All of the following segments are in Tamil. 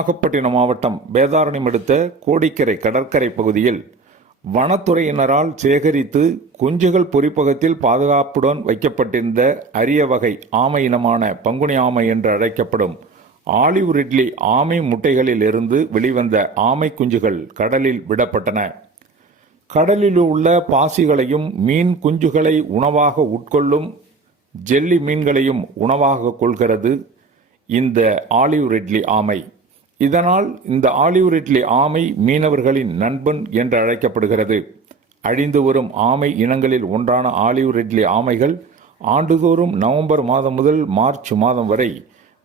நாகப்பட்டினம் மாவட்டம் வேதாரண்யம் அடுத்த கோடிக்கரை கடற்கரை பகுதியில் வனத்துறையினரால் சேகரித்து குஞ்சுகள் பொறிப்பகத்தில் பாதுகாப்புடன் வைக்கப்பட்டிருந்த அரிய வகை ஆமை இனமான பங்குனி ஆமை என்று அழைக்கப்படும் ஆலிவ் ரிட்லி ஆமை முட்டைகளில் இருந்து வெளிவந்த ஆமை குஞ்சுகள் கடலில் விடப்பட்டன. கடலில் உள்ள பாசிகளையும் மீன் குஞ்சுகளை உணவாக உட்கொள்ளும் ஜெல்லி மீன்களையும் உணவாக கொள்கிறது இந்த ஆலிவ் ரிட்லி ஆமை. இதனால் இந்த ஆலிவ் இட்லி ஆமை மீனவர்களின் நண்பன் என்று அழைக்கப்படுகிறது. அழிந்து வரும் ஆமை இனங்களில் ஒன்றான ஆலிவ் இட்லி ஆமைகள் ஆண்டுதோறும் நவம்பர் மாதம் முதல் மார்ச் மாதம் வரை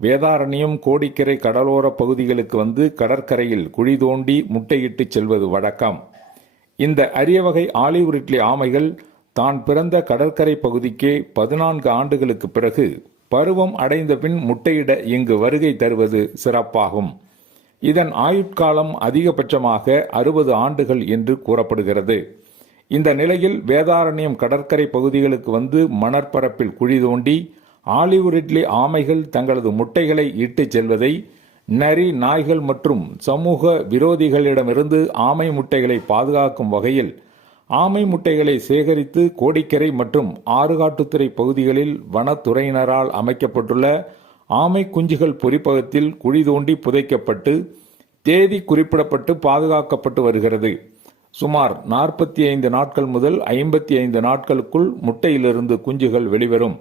வேதாரண்யம் கோடிக்கரை கடலோர பகுதிகளுக்கு வந்து கடற்கரையில் குழி தோண்டி முட்டையிட்டு செல்வது வழக்கம். இந்த அரிய வகை ஆலிவ் ஆமைகள் தான் பிறந்த கடற்கரை பகுதிக்கே பதினான்கு ஆண்டுகளுக்கு பிறகு பருவம் அடைந்த பின் முட்டையிட இங்கு வருகை தருவது சிறப்பாகும். இதன் ஆயுட்காலம் அதிகபட்சமாக அறுபது ஆண்டுகள் என்று கூறப்படுகிறது. இந்த நிலையில் வேதாரண்யம் கடற்கரை பகுதிகளுக்கு வந்து மணற்பரப்பில் குழி தோண்டி ஆலிவ் ரிட்லி ஆமைகள் தங்களது முட்டைகளை இட்டுச் செல்வதை நரி நாய்கள் மற்றும் சமூக விரோதிகளிடமிருந்து ஆமை முட்டைகளை பாதுகாக்கும் வகையில் ஆமை முட்டைகளை சேகரித்து கோடிக்கரை மற்றும் ஆறுகாட்டுத்துறை பகுதிகளில் வனத்துறையினரால் அமைக்கப்பட்டுள்ள ஆமை குஞ்சுகள் பொறிப்பகத்தில் குழி தோண்டி புதைக்கப்பட்டு தேதி குறிப்பிடப்பட்டு பாதுகாக்கப்பட்டு வருகிறது. சுமார் நாற்பத்தி ஐந்து நாட்கள் முதல் ஐம்பத்தி ஐந்து நாட்களுக்குள் முட்டையிலிருந்து குஞ்சுகள் வெளிவரும்.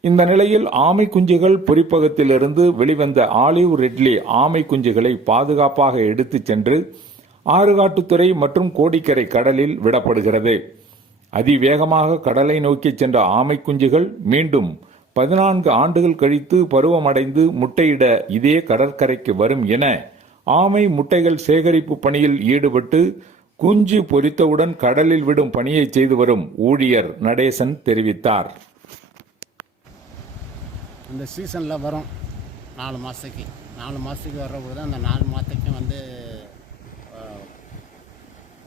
இந்த நிலையில் ஆமை குஞ்சுகள் பொறிப்பகத்திலிருந்து வெளிவந்த ஆலிவ் ரெட்லி ஆமை குஞ்சுகளை பாதுகாப்பாக எடுத்துச் சென்று ஆறுகாட்டுத்துறை மற்றும் கோடிக்கரை கடலில் விடப்படுகிறது. அதிவேகமாக கடலை நோக்கி சென்ற ஆமை குஞ்சுகள் மீண்டும் பதினான்கு ஆண்டுகள் கழித்து பருவமடைந்து முட்டையிட இதே கடற்கரைக்கு வரும் என ஆமை முட்டைகள் சேகரிப்பு பணியில் ஈடுபட்டு குஞ்சு பொரித்தவுடன் கடலில் விடும் பணியை செய்து வரும் ஊழியர் நடேசன் தெரிவித்தார். இந்த சீசனில் வரும். நாலு மாதத்துக்கு நாலு மாதத்துக்கு வர்ற அந்த நாலு மாதத்துக்கும் வந்து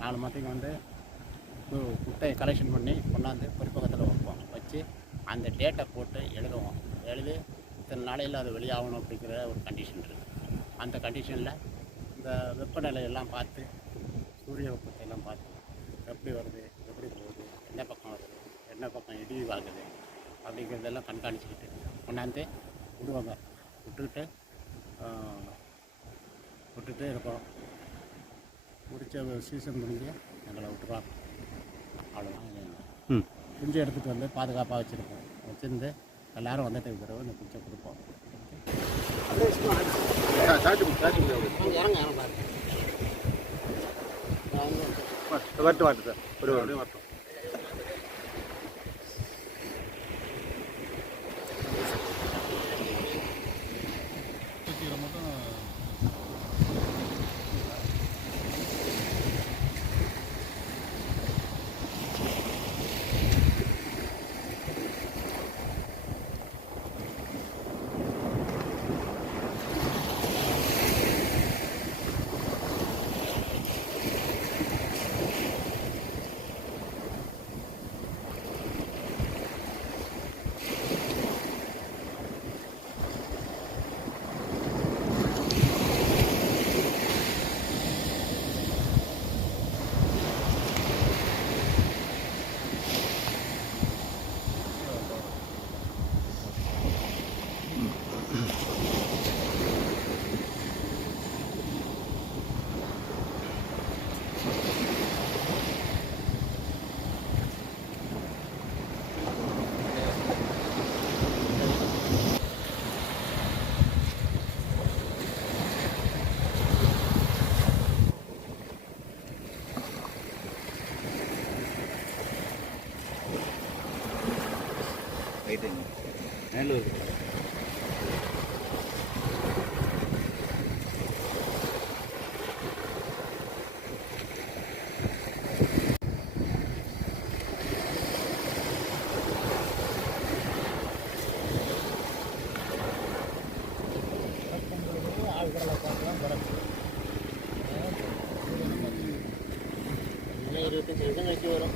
நாலு மாதத்துக்கு வந்து முட்டையை குட்டையை கலெக்ஷன் பண்ணி கொண்டாந்து பொறிப்பகத்தில் வைப்போம் வச்சு அந்த டேட்டை போட்டு எழுதுவோம். எழுதி இத்தனை நாளையில் அது வெளியாகணும் அப்படிங்கிற ஒரு கண்டிஷன் இருக்குது அந்த கண்டிஷனில் இந்த வெப்பநிலை எல்லாம் பார்த்து சூரிய வெப்பத்தையெல்லாம் பார்த்து எப்படி வருது எப்படி போகுது என்ன பக்கம் வருது என்ன பக்கம் இடி வாங்குது அப்படிங்கிறதெல்லாம் கண்காணிச்சுக்கிட்டு கொண்டாந்து விடுவாங்க. விட்டுக்கிட்டு ஆஹ், விட்டுட்டு இருக்கோம் முடிச்ச சீசன் முடிஞ்சு எங்களை விட்டுருவாங்க. அவ்வளோதான் குஞ்சு எடுத்துகிட்டு வந்து பாதுகாப்பாக வச்சுருப்போம் வச்சுருந்து எல்லாரும் வந்ததுக்கு பிறகு இந்த குஞ்சை கொடுப்போம் வரட்டும் வரட்டும் சார் ஒரு வரட்டும் இன்னும் இருபத்தஞ்சு வருஷம் கழிச்சு வரும்